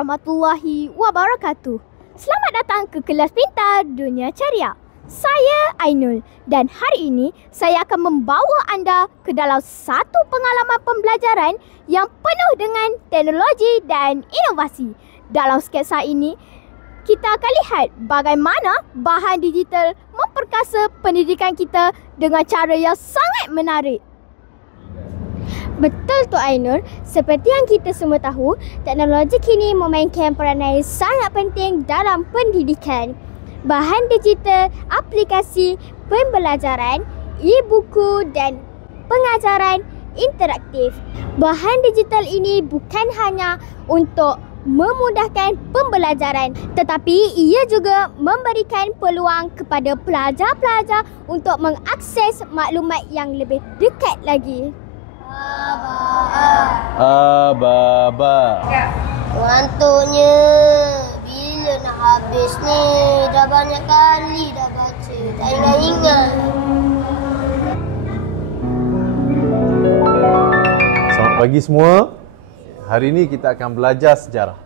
warahmatullahi wabarakatuh. Selamat datang ke Kelas Pintar Dunia Ceria. Saya Ainul dan hari ini saya akan membawa anda ke dalam satu pengalaman pembelajaran yang penuh dengan teknologi dan inovasi. Dalam sketsa ini, kita akan lihat bagaimana bahan digital memperkasa pendidikan kita dengan cara yang sangat menarik. Betul tu Ainur, seperti yang kita semua tahu, teknologi kini memainkan peranan sangat penting dalam pendidikan. Bahan digital, aplikasi, pembelajaran, e-buku dan pengajaran interaktif. Bahan digital ini bukan hanya untuk memudahkan pembelajaran, tetapi ia juga memberikan peluang kepada pelajar-pelajar untuk mengakses maklumat yang lebih dekat lagi. Aba. Ngantuknya. Bila nak habis ni? Dah banyak kali dah baca. Tak ingat-ingat. Selamat pagi semua. Hari ini kita akan belajar sejarah.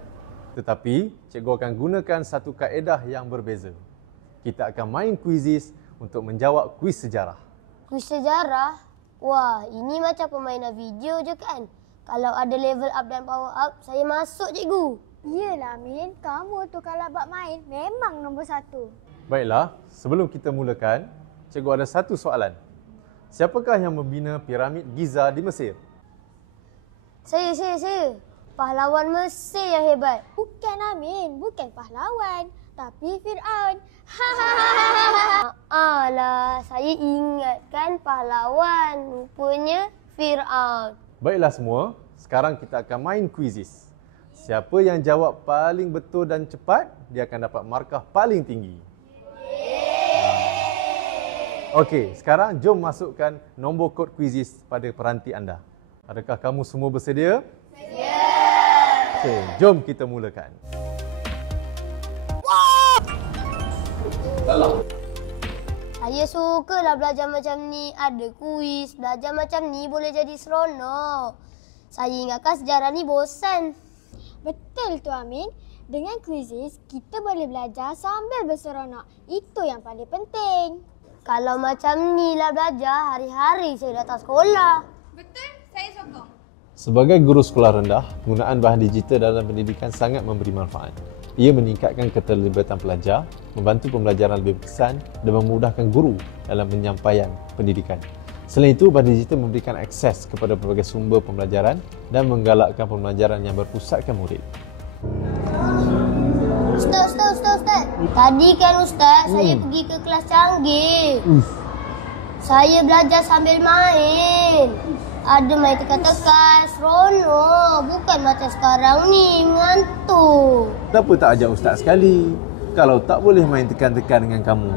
Tetapi cikgu akan gunakan satu kaedah yang berbeza. Kita akan main kuizis untuk menjawab kuis sejarah. Kuis sejarah? Wah, ini macam permainan video je kan? Kalau ada level up dan power up, saya masuk cikgu. Iyalah Min, kamu tu kalau buat main memang nombor 1. Baiklah, sebelum kita mulakan, cikgu ada satu soalan. Siapakah yang membina piramid Giza di Mesir? Saya. Pahlawan Mesir yang hebat. Bukan Amin, bukan pahlawan, tapi Fir'aun. Alah, saya ingatkan pahlawan. Rupanya Fir'aun. Baiklah semua, sekarang kita akan main kuizis. Siapa yang jawab paling betul dan cepat, dia akan dapat markah paling tinggi. Okey, sekarang jom masukkan nombor kod kuizis pada peranti anda. Adakah kamu semua bersedia? Ya! Okey, jom kita mulakan. Saya sukalah belajar macam ni. Ada kuis, belajar macam ni boleh jadi seronok. Saya ingatkan sejarah ni bosan. Betul tu Amin. Dengan kuizis, kita boleh belajar sambil berseronok. Itu yang paling penting. Kalau macam ni lah belajar, hari-hari saya datang sekolah. Betul, saya sokong. Sebagai guru sekolah rendah, penggunaan bahan digital dalam pendidikan sangat memberi manfaat. Ia meningkatkan keterlibatan pelajar, membantu pembelajaran lebih berkesan dan memudahkan guru dalam penyampaian pendidikan. Selain itu, bahan digital memberikan akses kepada pelbagai sumber pembelajaran dan menggalakkan pembelajaran yang berpusatkan murid. Ustaz. Tadi kan Ustaz, saya pergi ke kelas canggih. Saya belajar sambil main. Ada main tekan-tekan, seronok. Bukan macam sekarang ni, mengantuk. Kenapa tak ajak Ustaz sekali? Kalau tak boleh main tekan-tekan dengan kamu.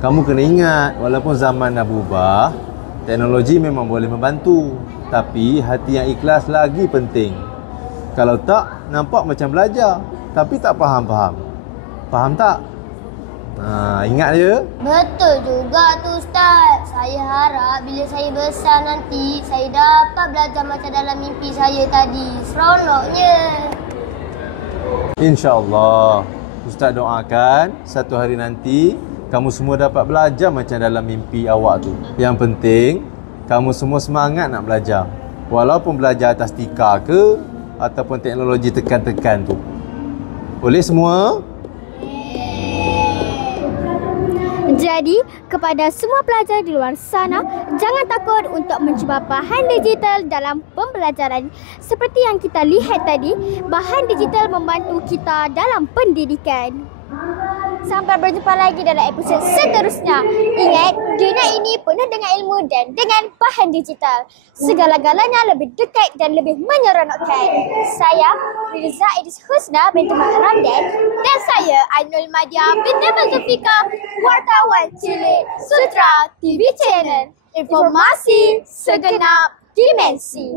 Kamu kena ingat, walaupun zaman dah berubah, teknologi memang boleh membantu. Tapi hati yang ikhlas lagi penting. Kalau tak, nampak macam belajar. Tapi tak faham-faham. Faham tak? Ingat je. Betul juga tu Ustaz. Saya harap bila saya besar nanti, saya dapat belajar macam dalam mimpi saya tadi. Seronoknya. InsyaAllah. Ustaz doakan satu hari nanti kamu semua dapat belajar macam dalam mimpi awak tu. Yang penting, kamu semua semangat nak belajar. Walaupun belajar atas tika ke ataupun teknologi tekan-tekan tu. Boleh semua? Jadi, kepada semua pelajar di luar sana, jangan takut untuk mencuba bahan digital dalam pembelajaran. Seperti yang kita lihat tadi, bahan digital membantu kita dalam pendidikan. Sampai berjumpa lagi dalam episod seterusnya. Ingat, dunia ini penuh dengan ilmu dan dengan bahan digital. Segala-galanya lebih dekat dan lebih menyeronokkan. Saya, Riza Idris Husna binti Mak Ramdan, dan saya, Ainul Madia binti Zulfika, wartawan cilik Sutra TV Channel. Informasi segenap dimensi.